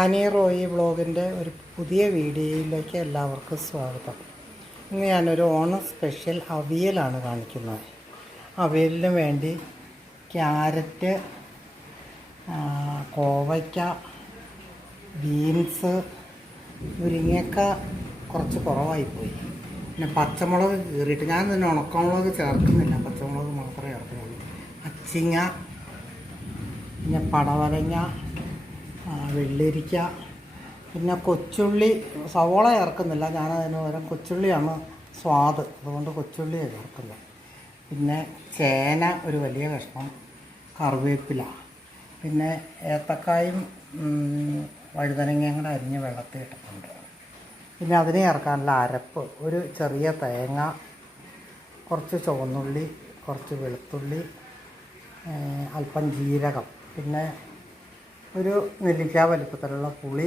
Annie Roy വ്ളോഗിൻ്റെ ഒരു പുതിയ വീഡിയോയിലേക്ക് എല്ലാവർക്കും സ്വാഗതം. ഇന്ന് ഞാനൊരു ഓണം സ്പെഷ്യൽ അവിയലാണ് കാണിക്കുന്നത്. അവിയലിന് വേണ്ടി ക്യാരറ്റ്, കോവയ്ക്ക, ബീൻസ്, മുരിങ്ങക്ക കുറച്ച് കുറവായിപ്പോയി. പിന്നെ പച്ചമുളക് കീറിയിട്ട് ഞാൻ തന്നെ ഉണക്കമുളക് ചേർക്കുന്നില്ല, പച്ചമുളക് മാത്രമേ ചേർക്കുന്നുള്ളൂ. അച്ചിങ്ങ, പിന്നെ പടവലങ്ങ, വെള്ളരിക്ക, പിന്നെ കൊച്ചുള്ളി. സവോള ചേർക്കുന്നില്ല, ഞാനതിന് പകരം കൊച്ചുള്ളിയാണ് സ്വാദ്, അതുകൊണ്ട് കൊച്ചുള്ളിയാണ് ചേർക്കുന്നത്. പിന്നെ ചേന ഒരു വലിയ കഷ്ണം, കറിവേപ്പില, പിന്നെ ഏത്തക്കായും വഴുതനങ്ങയും കൂടെ അരിഞ്ഞ് വെള്ളത്തിൽ ഇട്ടിട്ടുണ്ട്. പിന്നെ അതിന് ചേർക്കാനുള്ള അരപ്പ് ഒരു ചെറിയ തേങ്ങ, കുറച്ച് ചുവന്നുള്ളി, കുറച്ച് വെളുത്തുള്ളി, അല്പം ജീരകം, പിന്നെ ഒരു നെല്ലിക്ക വലിപ്പത്തിലുള്ള പുളി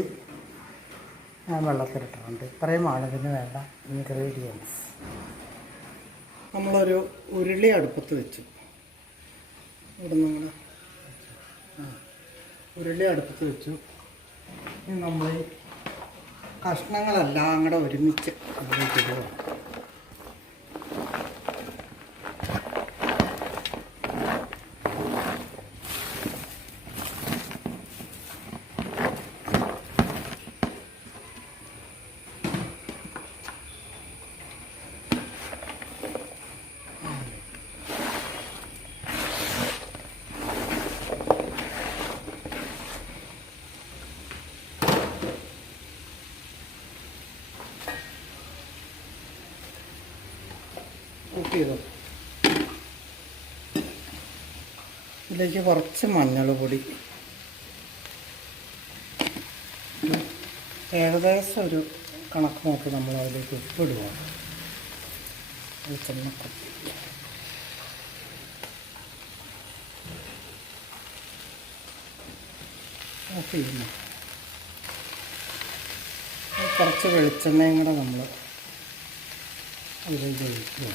ഞാൻ വെള്ളത്തിലിട്ടിട്ടുണ്ട്. ഇത്രയുമാണ് ഇതിന് വേണ്ട ഇൻഗ്രീഡിയൻസ്. നമ്മളൊരു ഉരുളി അടുപ്പത്ത് വെച്ചു. ഇവിടെ നമ്മൾ ഉരുളി അടുപ്പത്ത് വെച്ചു. ഇനി നമ്മൾ കഷ്ണങ്ങളെല്ലാം കൂടെ ഒരുമിച്ച് അതിലേക്ക് ഇടുക. ഇതിലേക്ക് കുറച്ച് മഞ്ഞൾ പൊടി, ഏകദേശം ഒരു കണക്ക് നോക്കി നമ്മൾ അതിലേക്ക് ഉപ്പിടുക. വെളിച്ചെണ്ണക്കൊത്തി, കുറച്ച് വെളിച്ചെണ്ണയും കൂടെ നമ്മൾ അതിലേക്ക് ഒഴിക്കുക.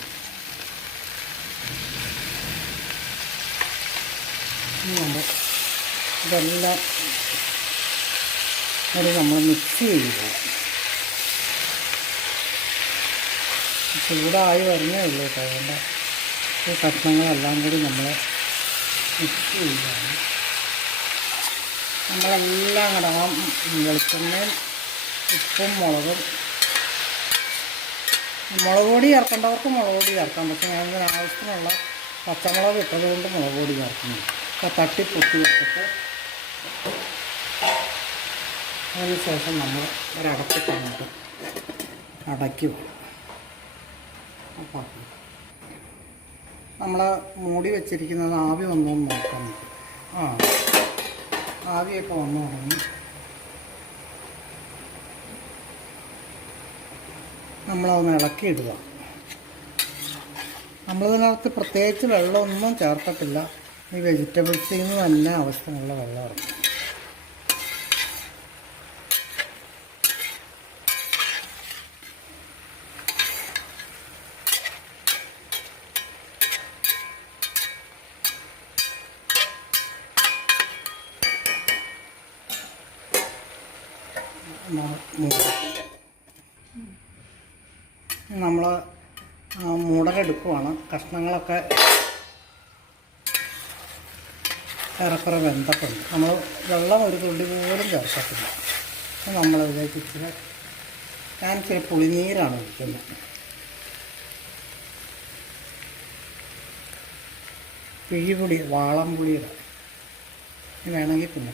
ഇതെല്ലാം ഒരു നമ്മൾ മിക്സ് ചെയ്യുക. ചൂടായി വരുന്നേ ഉള്ളൂ കേട്ടോ. അതുകൊണ്ട് ഈ കഷ്ണങ്ങളെല്ലാം കൂടി നമ്മൾ മിക്സ് ചെയ്യുകയാണ്. നമ്മളെല്ലാം കൂടെ ആ വെളിച്ചെണ്ണയും ഉപ്പും മുളകും, മുളക് പൊടി ചേർക്കേണ്ടവർക്ക് മുളക് പൊടി ചേർക്കാം. പക്ഷേ ഞാനിതിന് ആവശ്യത്തിനുള്ള പച്ചമുളക് ഇട്ടതുകൊണ്ട് മുളക് പൊടി ചേർക്കുന്നു. അപ്പോൾ തട്ടിപ്പൊട്ടി വെച്ചിട്ട് അതിന് ശേഷം നമ്മൾ ഒരടപ്പിട്ടങ്ങോട്ട് അടയ്ക്കുക. അപ്പോൾ നമ്മൾ മൂടി വെച്ചിരിക്കുന്നത് ആവി വന്നോന്ന് നോക്കാൻ നോക്കും. ആവിയൊക്കെ വന്നു തുടങ്ങി. നമ്മളതൊന്ന് ഇളക്കിയിടുക. നമ്മളിതിനകത്ത് പ്രത്യേകിച്ച് വെള്ളമൊന്നും ചേർത്തിട്ടില്ല. ഈ വെജിറ്റബിൾസിൽ നിന്ന് തന്നെ ആവശ്യമുള്ള വെള്ളം ഇറക്കും. നമ്മൾ മൂടലെടുക്കുവാണ്. കഷ്ണങ്ങളൊക്കെ ഏറെക്കുറെ വെന്തിട്ടുണ്ട്. നമ്മൾ വെള്ളം ഒരു തുള്ളി പോലും ചേർക്കത്തില്ല. നമ്മളിതിലേക്ക് ഇച്ചിരി, ഞാനിച്ചിരി പുളിനീരാണ് ഒഴിക്കുന്നത്. പിഴിപുളി, വാളംപുളിയുടെ വേണമെങ്കിൽ പിന്നെ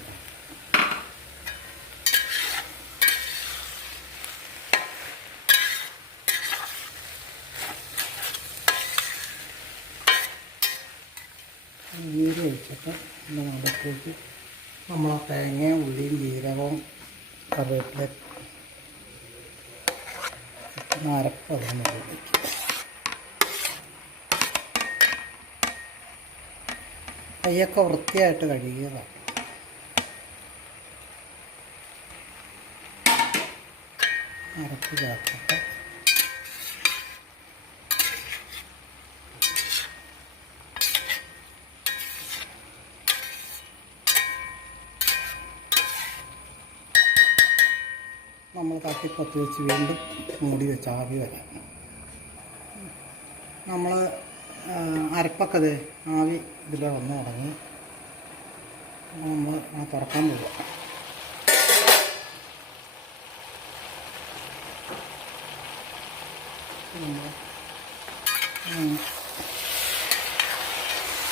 നീര് ഒഴിച്ചിട്ട് അതിലേക്ക് നമ്മൾ ആ തേങ്ങയും ഉള്ളിയും ജീരകവും കറിവേപ്പില അരപ്പ് അതിന് മുകളിലേക്ക് കയ്യൊക്കെ വൃത്തിയായിട്ട് കഴുകിയതാണ്. അരപ്പ് ചേർത്തിട്ട് നമ്മൾ തട്ടിപ്പത്തി വെച്ച് വീണ്ടും മൂടി വെച്ച് ആവി വരാം. നമ്മൾ അരപ്പൊക്കെ ആവി ഇതിൽ വന്ന് തുടങ്ങി. നമ്മൾ തുറക്കാൻ പോവുക.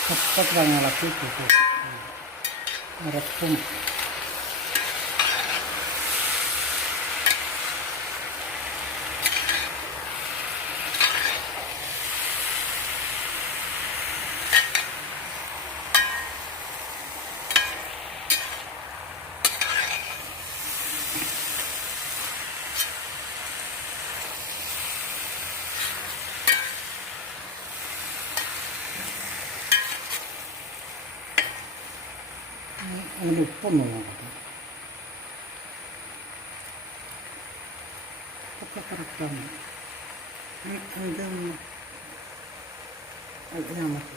കപ്പത്തിൽ ഇളക്കി കൂട്ടും അരപ്പും അതിൽ ഉപ്പൊന്നും നോക്കട്ടെ. ഒക്കെ കറക്റ്റാണ്. നമുക്ക്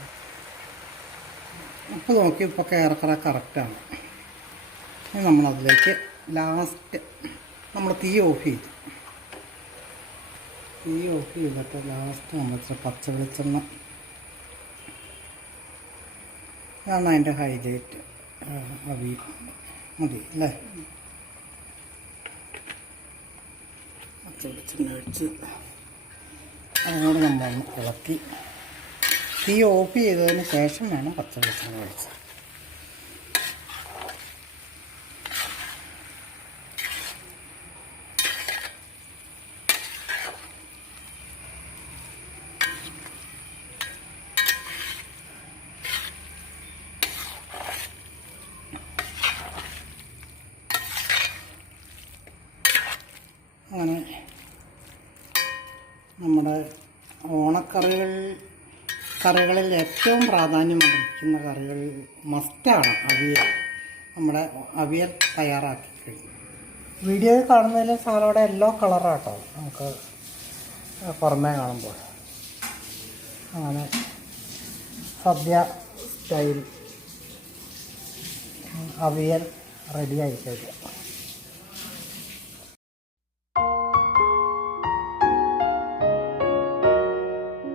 ഉപ്പ് നോക്കി ഉപ്പൊക്കെ ഏറെക്കുറെ കറക്റ്റാണ്. നമ്മളതിലേക്ക് ലാസ്റ്റ് നമ്മൾ തീ ഓഫ് ചെയ്തിട്ട് ലാസ്റ്റ് നമ്മൾ പച്ച വെളിച്ചെണ്ണ, ഇതാണ് അതിൻ്റെ ഹൈലൈറ്റ്. അവി മതി അല്ലേ? പച്ച വെളിച്ചെണ്ണ ഒഴിച്ച് അതിനോട് നമ്മളൊന്ന് ഇളക്കി തീ ഓഫ് ചെയ്തതിന് ശേഷം വേണം പച്ച വെളിച്ചെണ്ണ ഒഴിച്ച്. അങ്ങനെ നമ്മുടെ കറികളിൽ ഏറ്റവും പ്രാധാന്യം അർഹിക്കുന്ന കറികൾ മസ്റ്റാണ് അവിയൽ. നമ്മുടെ അവിയൽ തയ്യാറാക്കി കഴിഞ്ഞു. വീഡിയോയിൽ കാണുന്നതിൽ സാധനയുടെ യെല്ലോ കളറാട്ടോ നമുക്ക് പുറമേ കാണുമ്പോൾ. അങ്ങനെ സദ്യ സ്റ്റൈൽ അവിയൽ റെഡിയായി കഴിഞ്ഞു.